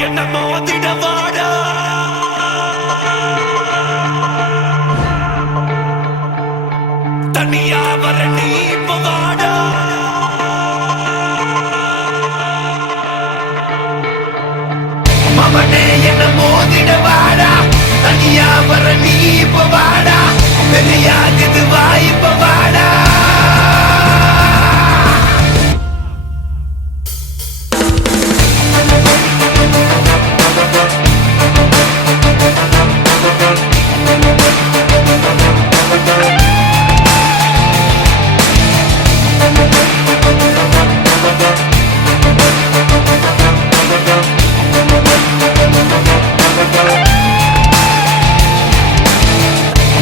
என்ன மோதிட வாடா தனியா வர நீ இப்ப வாடா மவனே என்ன மோதிட வாடா தனியா வர நீ இப்ப வாடா வெளியாகுது வா இப்ப வாடா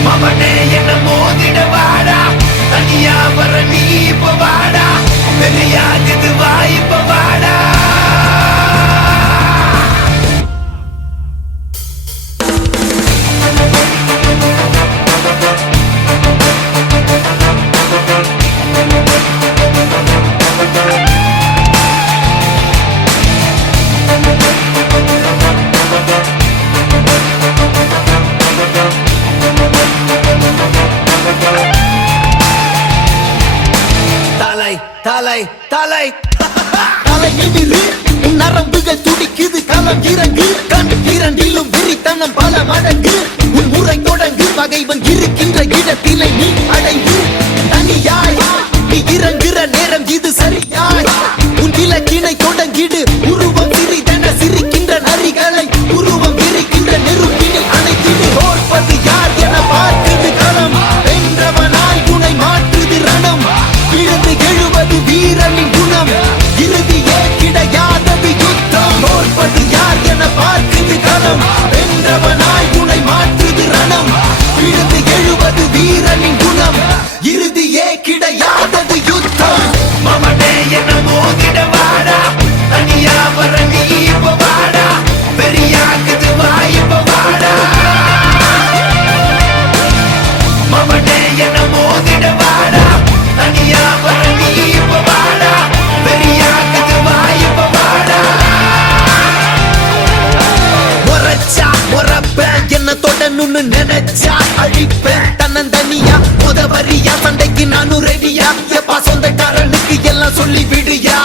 மவனே என்ன மோதிட வாடா தனியா வர நீ இப்ப வாடா வெளியாகுது வா இப்ப வாடா தலை தலை தலை எதிரு நரம்புகள் துடிக்குது களம் இறங்கு கண் இரண்டிலும் விரித்தனம் பல மடங்கு உன் முறை தொடங்கு பகைவன் இருக்கின்ற இடத்திலே நீ அடைந்து தனியாய் நீ இறங்குற நேரம் இது சரியாய் உன் விலக்கினை தொடங்கிடு உருவம் சிறிதென சிரிக்கின்ற நரிகளை உருவம் விரிக்கின்ற நெருப்பினில் அணைத்திடு தோற்பது யார் என பார்க்குது களம் வென்றவனாய் உனை மாற்றுது ரணம் விழுந்து எழுவது வீரனின் குணம் இறுதியே கிடையாதது யுத்தம் தோற்பது யார் என பார்க்குது களம் வென்றவனாய் உனை மாற்றுது ரணம் விழுந்து எழுவது வீரனின் குணம் இறுதியே கிடையாதது யுத்தம் மவனே என்ன மோதிட வாடா தனியா வர நீ இப்ப வாடா வெளியாகுது வா இப்ப வாடா மவனே என்ன மோதிட வாடா தனியா வர நீ இப்ப வாடா வெளியாகுது வா இப்ப வாடா முறைச்சா முறப்பேன் என்ன தொடணும்னு நினைச்சா அழிப்பேன் தன்னந்தனியா முதவரியா சண்டைக்கு நானும் ரெடியா எப்பா சொந்தக்காரனுக்கு எல்லாம் சொல்லி விடுயா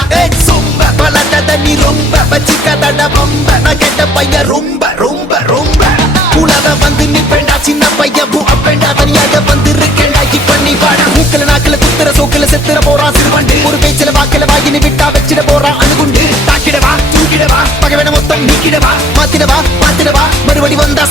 சொம்ப பலட்டத நீ ரொம்ப வச்சிக்கதட ரொம்ப நான் கேட்ட பையன் ரொம்ப ரொம்ப ரொம்ப உலக வந்து நிப்பேண்டா சின்ன பையன் அப்பேண்டா தனியாக வந்து இருக்கேண்டா இப்ப நீ வாடா மூக்கல நாக்கல குத்துற சோக்கல செத்துற போறான் சிறுவண்டு ஒரு பேச்சில வாக்கல வாயினி விட்டா வச்சிட போறான் அணுகுண்டு தாக்கிடவா தூக்கிடவா பகவன மொத்தம் நீக்கிடவா மாத்திடவா மாத்திடவா மறுபடி வந்தா